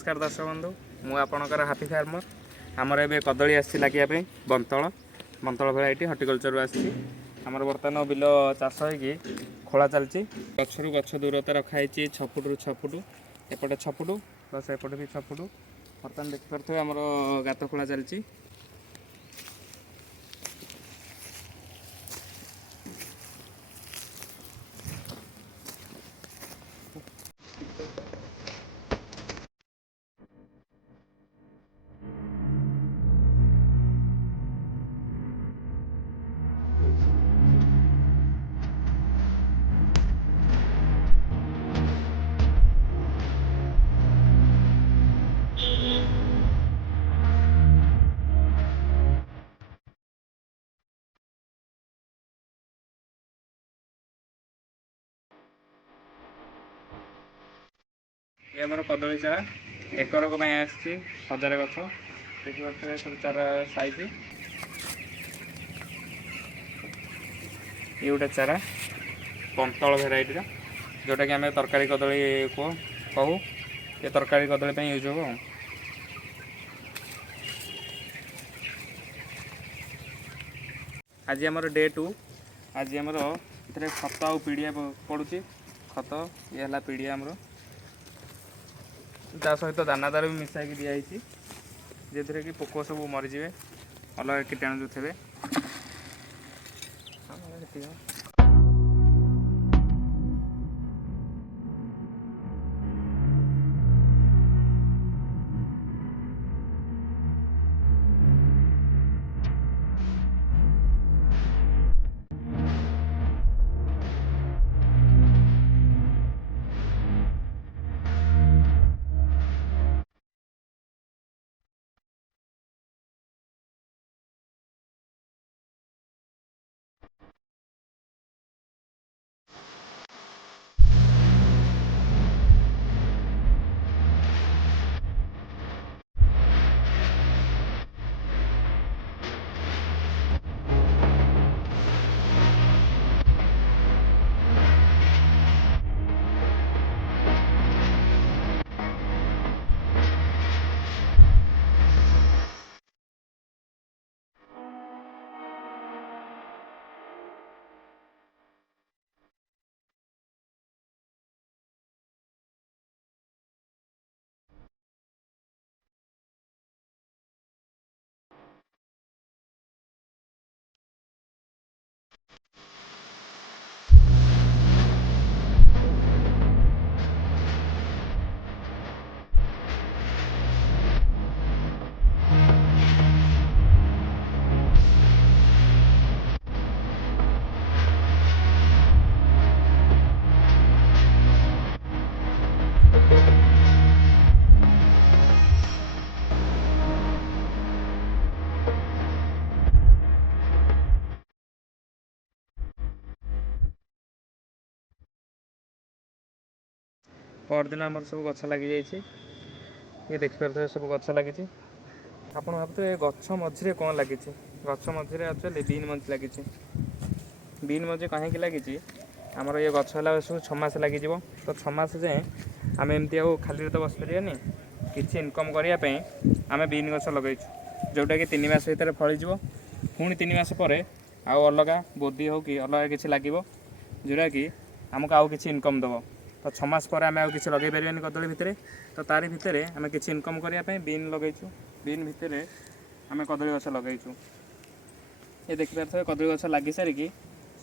नमस्कार दर्शक बंधु मु आपणकर हापी फार्मर आमर ए कदली आसी लगे बंतल बंतल भेराइटी हर्टिकल्चर आसी आमर बर्तमान बिल चाष हो खोला चलती गचर गच दूरता रखाई 6 फुट रु 6 फुट एपटे 6 फुट प्लस एपटे भी 6 फुट बर्तमान देखिपे आमर गात खोला चलती। ये आमर कदली चारा एकरक आसी 1000 गछ देखिए सब चारा साइज ये गोटे चारा बंतल भेराइटी जोटा कि आम तरकारी कदली कहू ये तरकारी कदली यूज हो। आज आमर डे 2 आज आमर ए खत आ पीड़िया पड़ुची खत ये है पीड़िया आमर ता सहित दानादार भी मिसाई दिखाई जे कि पोक सब मरीजे अलग कीटाणु जो थे। परदिन आम सब गछ लगी ये देखिए सब गछ लगी आप भावुए गछ मझे कौन लगी गछ मझे एक्चुअली बीन मझी लगी बीन मझी कहीं लगी आमर ये गछ है सब 6 मास लगे तो 6 मास जाए आम एमती खाली तो बस पारे किसी इनकम करने आम बीन गछ लगेचु जोटा कि 3 मास भर फलीज पुणी 3 मास पर आउ अलग बोदी हो कि अलग किसी लगे जोटा कि आमको आउ किसी इनकम दब तो 6 मास पर आम आउ किसी लगे पारे कदली भितर तो तारी भितर आम किसी इनकम करने बीन लगेचु बीन भितर आम कदली गछ लगेचु ये देखिए कदली गछ लगी सारिकी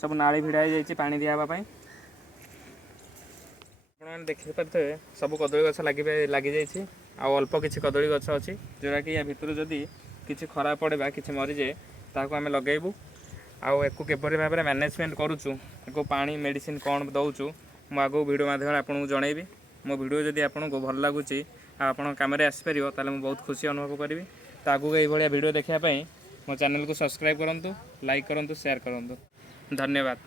सब नाली भिड़ा जाइए पानी दिवाई आप देखी पारे सब कदली गछ लगी जाइए आउ अल्प किसी कदली गछ अच्छी जोटा कि या भितर जदि किसी खराब पड़े किसी मरीजे ताकू आम लगेबू आउ एक किपरि भाव में मैनेजमेंट करुचु एक पानी मेडिसिन कौन दौचु मु आगो वीडियो माध्यम आपको जनइबी मो वीडियो जदि आपको भल लगुच आप कम आसपर ताले मुझे बहुत खुशी अनुभव करी तो आगू ये वीडियो देखापी मो चैनल को सब्सक्राइब करूँ लाइक करूँ शेयर करूँ धन्यवाद।